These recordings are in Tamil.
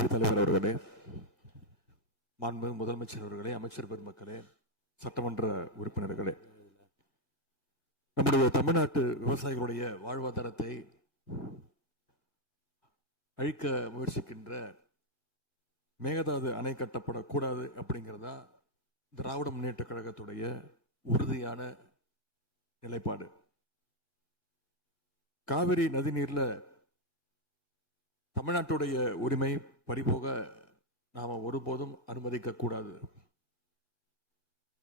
பேரவைத் தலைவர் அவர்களே, மாண்புமிகு முதலமைச்சர் அவர்களே, அமைச்சர் பெருமக்களே, சட்டமன்ற உறுப்பினர்களே, நம்முடைய தமிழ்நாட்டு விவசாயிகளுடைய வாழ்வாதாரத்தை அழிக்க முயற்சிக்கின்ற மேகதாது அணை கட்டப்படக்கூடாது அப்படிங்கிறதா திராவிட முன்னேற்ற கழகத்துடைய உறுதியான நிலைப்பாடு. காவிரி நதிநீர்ல தமிழ்நாட்டுடைய உரிமை பறிபோக நாம ஒருபோதும் அனுமதிக்க கூடாது.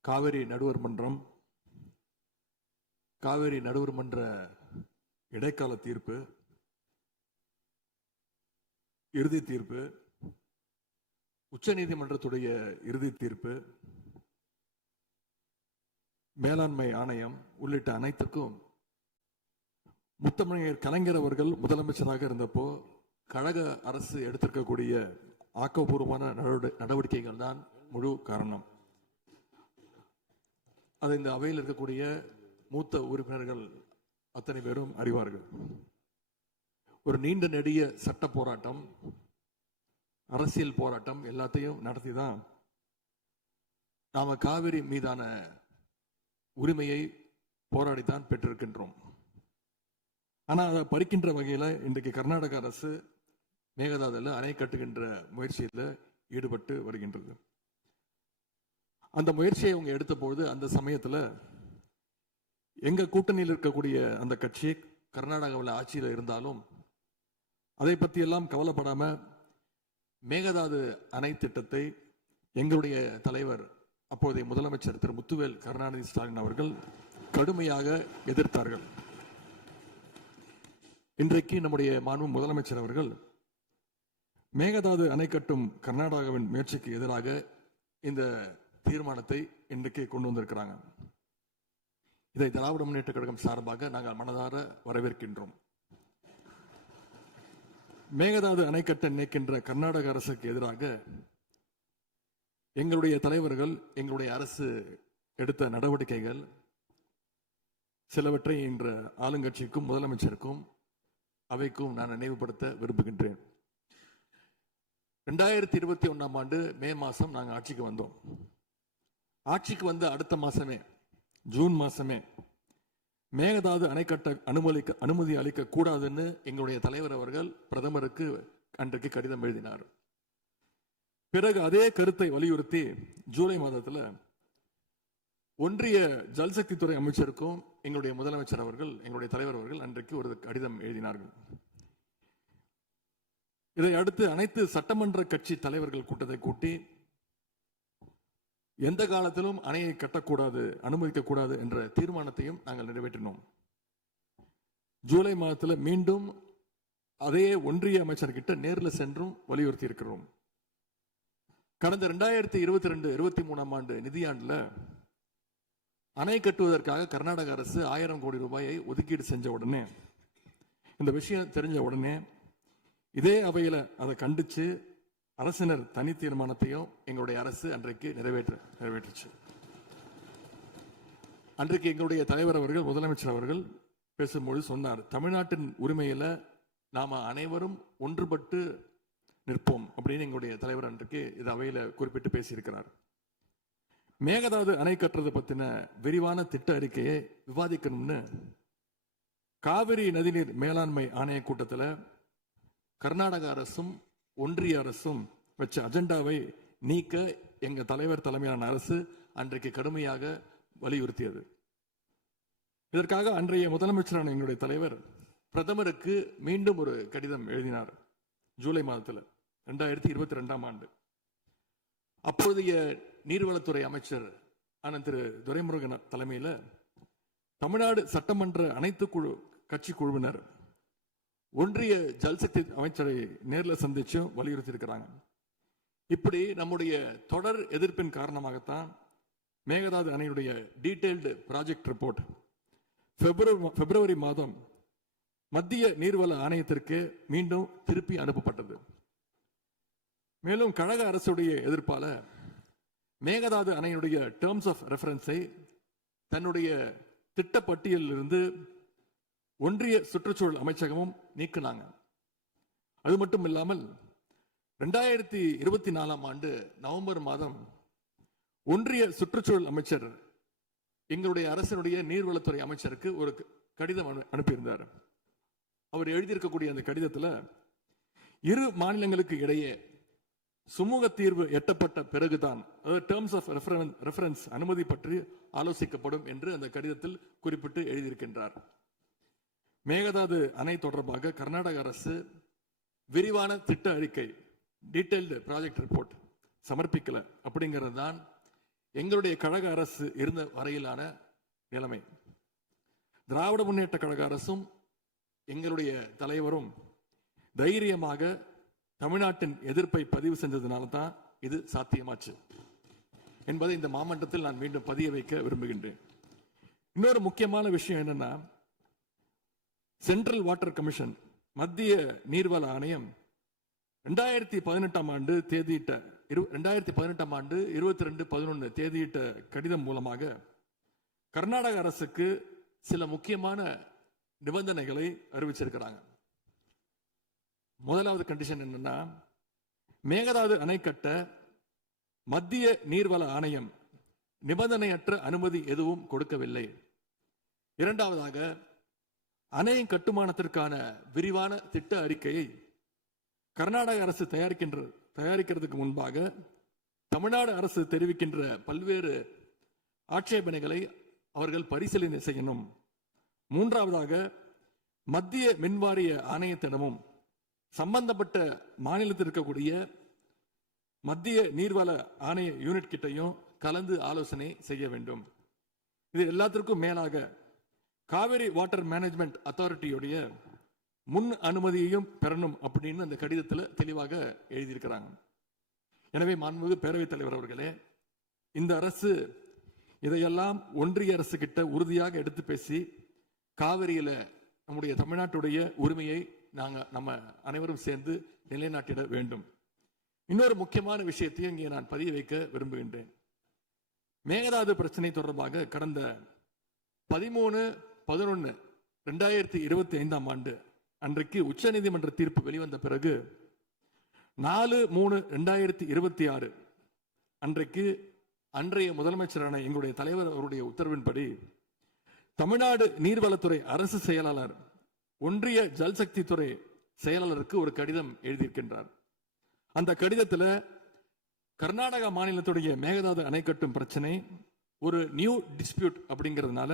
காவிரி நடுவர் மன்றம், காவிரி நடுவர் மன்ற இடைக்கால தீர்ப்பு, இறுதி தீர்ப்பு, உச்ச நீதிமன்றத்துடைய இறுதி தீர்ப்பு, மேலாண்மை ஆணையம் உள்ளிட்ட அனைத்துக்கும் முத்தமிழர் கலைஞர் அவர்கள் முதலமைச்சராக இருந்தப்போ கழக அரசு எடுத்திருக்கக்கூடிய ஆக்கப்பூர்வமான நடவடிக்கைகள் தான் முழு காரணம். அதை இந்த அவையில் இருக்கக்கூடிய மூத்த உறுப்பினர்கள் அத்தனை பேரும் அறிவார்கள். ஒரு நீண்ட நெடிய சட்ட போராட்டம், அரசியல் போராட்டம் எல்லாத்தையும் நடத்தி தான் நாம காவிரி மீதான உரிமையை போராடித்தான் பெற்றிருக்கின்றோம். ஆனா அதை பறிக்கின்ற வகையில இன்றைக்கு கர்நாடக அரசு மேகதாதுல அணை கட்டுகின்ற முயற்சியில் ஈடுபட்டு வருகின்றது. அந்த முயற்சியை அவங்க எடுத்த பொழுது அந்த சமயத்துல எங்க கூட்டணியில் இருக்கக்கூடிய அந்த கட்சி கர்நாடகாவில் ஆட்சியில் இருந்தாலும் அதை பத்தி எல்லாம் கவலைப்படாம மேகதாது அணை திட்டத்தை எங்களுடைய தலைவர் அப்போதைய முதலமைச்சர் திரு முத்துவேல் கருணாநிதி ஸ்டாலின் அவர்கள் கடுமையாக எதிர்த்தார்கள். இன்றைக்கு நம்முடைய மாண்பு முதலமைச்சர் அவர்கள் மேகதாது அணை கட்டும் கர்நாடகாவின் முயற்சிக்கு எதிராக இந்த தீர்மானத்தை இன்றைக்கு கொண்டு வந்திருக்கிறாங்க. இதை திராவிட முன்னேற்ற கழகம் சார்பாக நாங்கள் மனதார வரவேற்கின்றோம். மேகதாது அணை கட்ட நினைக்கின்ற கர்நாடக அரசுக்கு எதிராக எங்களுடைய தலைவர்கள், எங்களுடைய அரசு எடுத்த நடவடிக்கைகள் சிலவற்றை இன்று ஆளுங்கட்சிக்கும் முதலமைச்சருக்கும் அவைக்கும் நான் நினைவுபடுத்த விரும்புகின்றேன். 2021 ஆண்டு மே மாசம் நாங்கள் ஆட்சிக்கு வந்தோம். ஆட்சிக்கு வந்து அடுத்த மாசமே, ஜூன் மாசமே மேகதாது அணை கட்ட அனுமதி அளிக்க கூடாதுன்னு எங்களுடைய தலைவர் அவர்கள் பிரதமருக்கு அன்றைக்கு கடிதம் எழுதினார். பிறகு அதே கருத்தை வலியுறுத்தி ஜூலை மாதத்துல ஒன்றிய ஜல்சக்தித்துறை அமைச்சருக்கும் எங்களுடைய முதலமைச்சர் அவர்கள், எங்களுடைய தலைவர் அவர்கள் அன்றைக்கு ஒரு கடிதம் எழுதினார்கள். இதை அடுத்து அனைத்து சட்டமன்ற கட்சி தலைவர்கள் கூட்டத்தை கூட்டி எந்த காலத்திலும் அணையை கட்டக்கூடாது, அனுமதிக்க கூடாது என்ற தீர்மானத்தையும் நாங்கள் நிறைவேற்றினோம். ஜூலை மாதத்தில் மீண்டும் அதே ஒன்றிய அமைச்சர்கிட்ட நேரில் சென்றும் வலியுறுத்தி இருக்கிறோம். கடந்த 2022-23 ஆண்டு நிதியாண்டுல அணை கட்டுவதற்காக கர்நாடக அரசு 1000 கோடி ரூபாயை ஒதுக்கீடு செஞ்ச உடனே, இந்த விஷயம் தெரிஞ்ச உடனே இதே அவையில அதை கண்டிச்சு அரசினர் தனி தீர்மானத்தையும் எங்களுடைய அரசு அன்றைக்கு நிறைவேற்றுச்சு. அன்றைக்கு எங்களுடைய தலைவர் அவர்கள், முதலமைச்சர் அவர்கள் பேசும்போது சொன்னார், தமிழ்நாட்டின் உரிமையில நாம அனைவரும் ஒன்றுபட்டு நிற்போம் அப்படின்னு எங்களுடைய தலைவர் அன்றைக்கு இது அவையில குறிப்பிட்டு பேசியிருக்கிறார். மேகதாது அணை கட்டுறது பத்தின விரிவான திட்ட அறிக்கையை விவாதிக்கணும்னு காவிரி நதிநீர் மேலாண்மை ஆணைய கூட்டத்தில் கர்நாடக அரசும் ஒன்றிய அரசும் வச்ச அஜெண்டாவை நீக்க எங்க தலைவர் தலைமையிலான அரசு அன்றைக்கு கடுமையாக வலியுறுத்தியது. இதற்காக அன்றைய முதலமைச்சரான எங்களுடைய தலைவர் பிரதமருக்கு மீண்டும் ஒரு கடிதம் எழுதினார் ஜூலை மாதத்தில் 2022 ஆண்டு. அப்போதைய நீர்வளத்துறை அமைச்சர் ஆன திரு துரைமுருகன் தலைமையில் தமிழ்நாடு சட்டமன்ற அனைத்து கட்சி குழுவினர் ஒன்றிய ஜல்சக்தி அமைச்சரை நேரில் சந்திச்சு வலியுறுத்தி இருக்கிறாங்க. இப்படி நம்முடைய தொடர் எதிர்ப்பின் காரணமாகத்தான் மேகதாது அணையுடைய டீடைல்டு ப்ராஜெக்ட் ரிப்போர்ட் பிப்ரவரி மாதம் மத்திய நீர்வள ஆணையத்திற்கு மீண்டும் திருப்பி அனுப்பப்பட்டது. மேலும் கழக அரசுடைய எதிர்ப்பால மேகதாது அணையினுடைய டேர்ம்ஸ் ஆஃப் ரெஃபரன்ஸை தன்னுடைய திட்டப்பட்டியலில் இருந்து ஒன்றிய சுற்றுச்சூழல் அமைச்சகமும் நீக்கினாங்க. அது மட்டும் இல்லாமல் 2024 நவம்பர் மாதம் ஒன்றிய சுற்றுச்சூழல் அமைச்சர் எங்களுடைய அரசினுடைய நீர்வளத்துறை அமைச்சருக்கு ஒரு கடிதம் அனுப்பியிருந்தார். அவர் எழுதியிருக்கக்கூடிய அந்த கடிதத்தில் இரு மாநிலங்களுக்கு இடையே சுமூக தீர்வு எட்டப்பட்ட பிறகுதான், அதாவது டேர்ம்ஸ் ஆஃப் ரெஃபரன்ஸ் அனுமதி பற்றி ஆலோசிக்கப்படும் என்று அந்த கடிதத்தில் குறிப்பிட்டு எழுதியிருக்கின்றார். மேகதாது அணை தொடர்பாக கர்நாடக அரசு விரிவான திட்ட அறிக்கை, டீடைல்டு ப்ராஜெக்ட் ரிப்போர்ட் சமர்ப்பிக்கல அப்படிங்கிறது தான் எங்களுடைய கழக அரசு இருந்த வரையிலான நிலைமை. திராவிட முன்னேற்ற கழக அரசும் எங்களுடைய தலைவரும் தைரியமாக தமிழ்நாட்டின் எதிர்ப்பை பதிவு செஞ்சதுனால தான் இது சாத்தியமாச்சு என்பதை இந்த மாமன்றத்தில் நான் மீண்டும் பதிய வைக்க விரும்புகின்றேன். இன்னொரு முக்கியமான விஷயம் என்னன்னா, சென்ட்ரல் வாட்டர் கமிஷன், மத்திய நீர்வள ஆணையம் 2018 ஆண்டு தேதியிட்ட 2018 ஆண்டு 22/11 தேதியிட்ட கடிதம் மூலமாக கர்நாடக அரசுக்கு சில முக்கியமான நிபந்தனைகளை அறிவிச்சிருக்கிறாங்க. முதலாவது கண்டிஷன் என்னன்னா, மேகதாது அணை கட்ட மத்திய நீர்வள ஆணையம் நிபந்தனையற்ற அனுமதி எதுவும் கொடுக்கவில்லை. இரண்டாவதாக, அணையின் கட்டுமானத்திற்கான விரிவான திட்ட அறிக்கையை கர்நாடக அரசு தயாரிக்கிறதுக்கு முன்பாக தமிழ்நாடு அரசு தெரிவிக்கின்ற பல்வேறு ஆட்சேபனைகளை அவர்கள் பரிசீலனை செய்யணும். மூன்றாவதாக, மத்திய மின்வாரிய ஆணையத்திடமும் சம்பந்தப்பட்ட மாநிலத்தில் இருக்கக்கூடிய மத்திய நீர்வள ஆணைய யூனிட் கிட்டையும் கலந்து ஆலோசனை செய்ய வேண்டும். இது எல்லாத்திற்கும் மேலாக காவிரி வாட்டர் மேனேஜ்மெண்ட் அத்தாரிட்டியுடைய முன் அனுமதியையும் பெறணும் அப்படின்னு அந்த கடிதத்தில் தெளிவாக எழுதியிருக்கிறாங்க. எனவே மாண்புமிகு பேரவைத் தலைவர் அவர்களே, இந்த அரசு இதையெல்லாம் ஒன்றிய அரசு கிட்ட உறுதியாக எடுத்து பேசி காவிரியில நம்முடைய தமிழ்நாட்டுடைய உரிமையை நம்ம அனைவரும் சேர்ந்து நிலைநாட்டிட வேண்டும். இன்னொரு முக்கியமான விஷயத்தையும் இங்கே நான் பதிய வைக்க விரும்புகின்றேன். மேகதாது பிரச்சனை தொடர்பாக கடந்த 13/11/2025 ஆண்டு அன்றைக்கு உச்சநீதிமன்ற தீர்ப்பு வெளிவந்த பிறகு 4/3/2026 அன்றைக்கு அன்றைய முதலமைச்சரான எங்களுடைய தலைவர் அவருடைய உத்தரவின்படி தமிழ்நாடு நீர்வளத்துறை அரசு செயலாளர் ஒன்றிய ஜல்சக்தி துறை செயலாளருக்கு ஒரு கடிதம் எழுதியிருக்கின்றார். அந்த கடிதத்தில் கர்நாடகா மாநிலத்துடைய மேகதாது அணை கட்டும் பிரச்சனை ஒரு நியூ டிஸ்பியூட் அப்படிங்கிறதுனால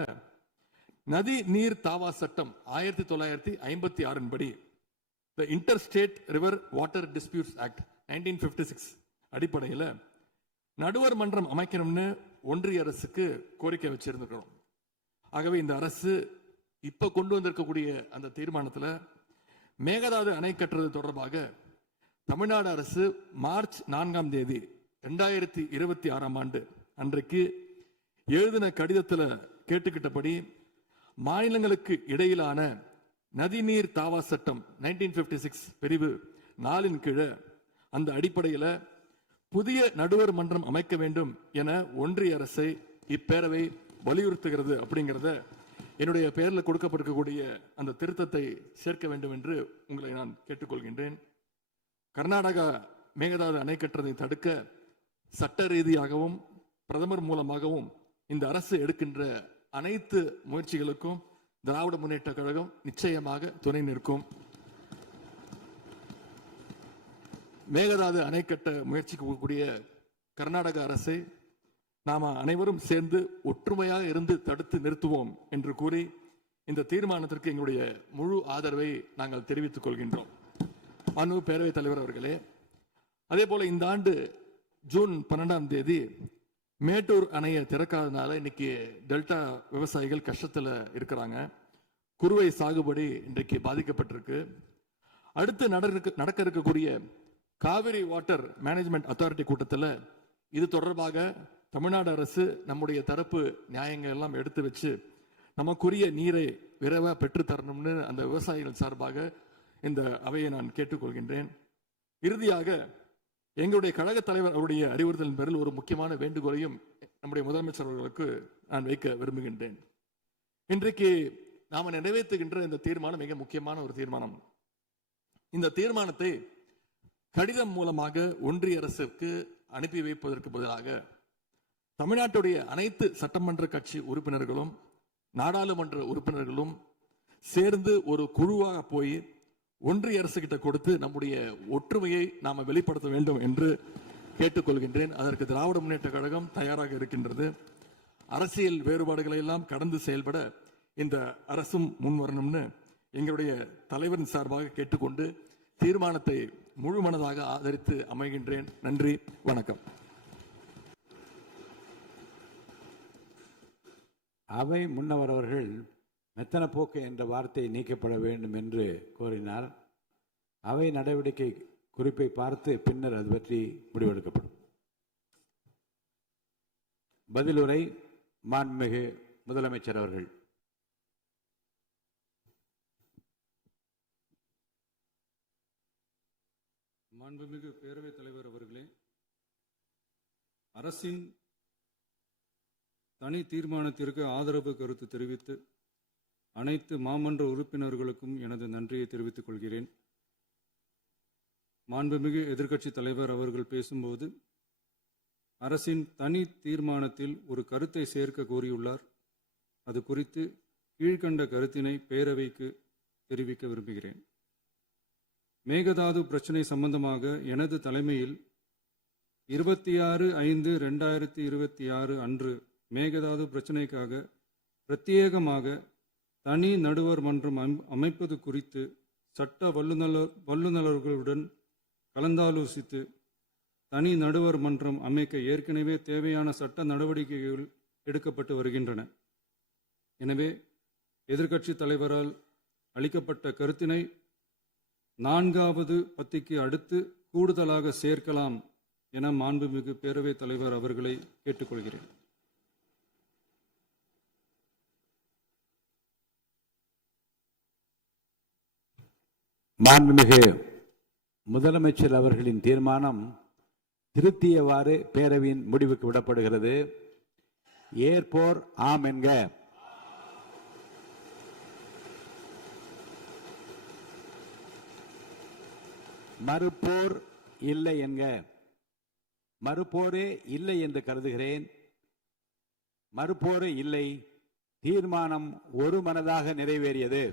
நதி நீர் தாவா சட்டம் 1956 படி the inter state river water disputes act 1956 அடிப்படையில் நடுவர் மன்றம் அமைக்கணும்னு ஒன்றிய அரசுக்கு கோரிக்கை வச்சிருந்திருக்கிறோம். ஆகவே இந்த அரசு இப்ப கொண்டு வந்திருக்கக்கூடிய அந்த தீர்மானத்தில் மேகதாது அணை கட்டுறது தொடர்பாக தமிழ்நாடு அரசு மார்ச் 4 2026 ஆண்டு அன்றைக்கு எழுதின கடிதத்தில் கேட்டுக்கிட்டபடி மாநிலங்களுக்கு இடையிலான நதிநீர் தாவா சட்டம் 1956 பிரிவு 4 கீழே அந்த அடிப்படையில் புதிய நடுவர் மன்றம் அமைக்க வேண்டும் என ஒன்றிய அரசை இப்பேரவை வலியுறுத்துகிறது அப்படிங்கிறத என்னுடைய பெயரில் கொடுக்கப்பட்டிருக்கக்கூடிய அந்த திருத்தத்தை சேர்க்க வேண்டும் என்று உங்களை நான் கேட்டுக்கொள்கின்றேன். கர்நாடகா மேகதாது அணை கட்டுறதை தடுக்க சட்ட ரீதியாகவும் பிரதமர் மூலமாகவும் இந்த அரசு எடுக்கின்ற அனைத்து முயற்சிகளுக்கும் திராவிட முன்னேற்ற கழகம் நிச்சயமாக துணை நிற்கும். மேகதாது அணை கட்ட முயற்சிக்கக்கூடிய கர்நாடக அரசை நாம அனைவரும் சேர்ந்து ஒற்றுமையாக இருந்து தடுத்து நிறுத்துவோம் என்று கூறி இந்த தீர்மானத்திற்கு எங்களுடைய முழு ஆதரவை நாங்கள் தெரிவித்துக் கொள்கின்றோம். அனு பேரவைத் தலைவர் அவர்களே, அதே போல இந்த ஆண்டு ஜூன் 12 மேட்டூர் அணையை திறக்காதனால இன்னைக்கு டெல்டா விவசாயிகள் கஷ்டத்தில் இருக்கிறாங்க. குறுவை சாகுபடி இன்றைக்கு பாதிக்கப்பட்டிருக்கு. அடுத்து நடக்க இருக்கக்கூடிய காவிரி வாட்டர் மேனேஜ்மெண்ட் அத்தாரிட்டி கூட்டத்தில் இது தொடர்பாக தமிழ்நாடு அரசு நம்முடைய தரப்பு நியாயங்கள் எல்லாம் எடுத்து வச்சு நமக்குரிய நீரை விரைவாக பெற்று தரணும்னு அந்த விவசாயிகள் சார்பாக இந்த அவையை நான் கேட்டுக்கொள்கின்றேன். இறுதியாக எங்களுடைய கழக தலைவர் அவருடைய அறிவுறுத்தலின் பேரில் ஒரு முக்கியமான வேண்டுகோளையும் நம்முடைய முதலமைச்சர் அவர்களுக்கு நான் வைக்க விரும்புகின்றேன். இன்றைக்கு நாம நிறைவேற்றுகின்ற இந்த தீர்மானம் மிக முக்கியமான ஒரு தீர்மானம். இந்த தீர்மானத்தை கடிதம் மூலமாக ஒன்றிய அரசிற்கு அனுப்பி வைப்பதற்கு பதிலாக தமிழ்நாட்டுடைய அனைத்து சட்டமன்ற கட்சி உறுப்பினர்களும் நாடாளுமன்ற உறுப்பினர்களும் சேர்ந்து ஒரு குழுவாக போய் ஒன்றிய அரசு கிட்ட கொடுத்து நம்முடைய ஒற்றுமையை நாம வெளிப்படுத்த வேண்டும் என்று கேட்டுக்கொள்கின்றேன். அதற்கு திராவிட முன்னேற்ற கழகம் தயாராக இருக்கின்றது. அரசியல் வேறுபாடுகளை எல்லாம் கடந்து செயல்பட இந்த அரசும் முன்வரணும்னு எங்களுடைய தலைவரின் சார்பாக கேட்டுக்கொண்டு தீர்மானத்தை முழுமனதாக ஆதரித்து அமைகின்றேன். நன்றி, வணக்கம். அவை முன்னவர் அவர்கள் மெத்தன போக்கு என்ற வார்த்தை நீக்கப்பட வேண்டும் என்று கோரினார். அவை நடவடிக்கை குறிப்பை பார்த்து பின்னர் அது பற்றி முடிவெடுக்கப்படும். பதிலுரை மாண்புமிகு முதலமைச்சர் அவர்கள். மாண்புமிகு பேரவைத் தலைவர் அவர்களே, அரசின் தனி தீர்மானத்திற்கு ஆதரவு கருத்து தெரிவித்து அனைத்து மாமன்ற உறுப்பினர்களுக்கும் எனது நன்றியை தெரிவித்துக் கொள்கிறேன். மாண்புமிகு எதிர்க்கட்சித் தலைவர் அவர்கள் பேசும்போது அரசின் தனி தீர்மானத்தில் ஒரு கருத்தை சேர்க்க கோரியுள்ளார். அது குறித்து கீழ்கண்ட கருத்தினை பேரவைக்கு தெரிவிக்க விரும்புகிறேன். மேகதாது பிரச்சினை சம்பந்தமாக எனது தலைமையில் 26/5/2026 அன்று மேகதாது பிரச்சினைக்காக பிரத்யேகமாக தனி நடுவர் மன்றம் அமைப்பது குறித்து சட்ட வல்லுநர்களுடன் கலந்தாலோசித்து தனி நடுவர் மன்றம் அமைக்க ஏற்கனவே தேவையான சட்ட நடவடிக்கைகள் எடுக்கப்பட்டு வருகின்றன. எனவே எதிர்க்கட்சி தலைவரால் அளிக்கப்பட்ட கருத்தினை 4வது பத்திக்கு அடுத்து கூடுதலாக சேர்க்கலாம் என மாண்புமிகு பேரவைத் தலைவர் அவர்களை கேட்டுக்கொள்கிறேன். மாண்புமிகு முதலமைச்சர் அவர்களின் தீர்மானம் திருத்தியவாறு பேரவையின் முடிவுக்கு விடப்படுகிறது. ஏற்போர் ஆம் என்க. மறுப்போர் இல்லை என்க. மறுப்போரே இல்லை என்று கருதுகிறேன். மறுப்போரே இல்லை. தீர்மானம் ஒருமனதாக நிறைவேறியது.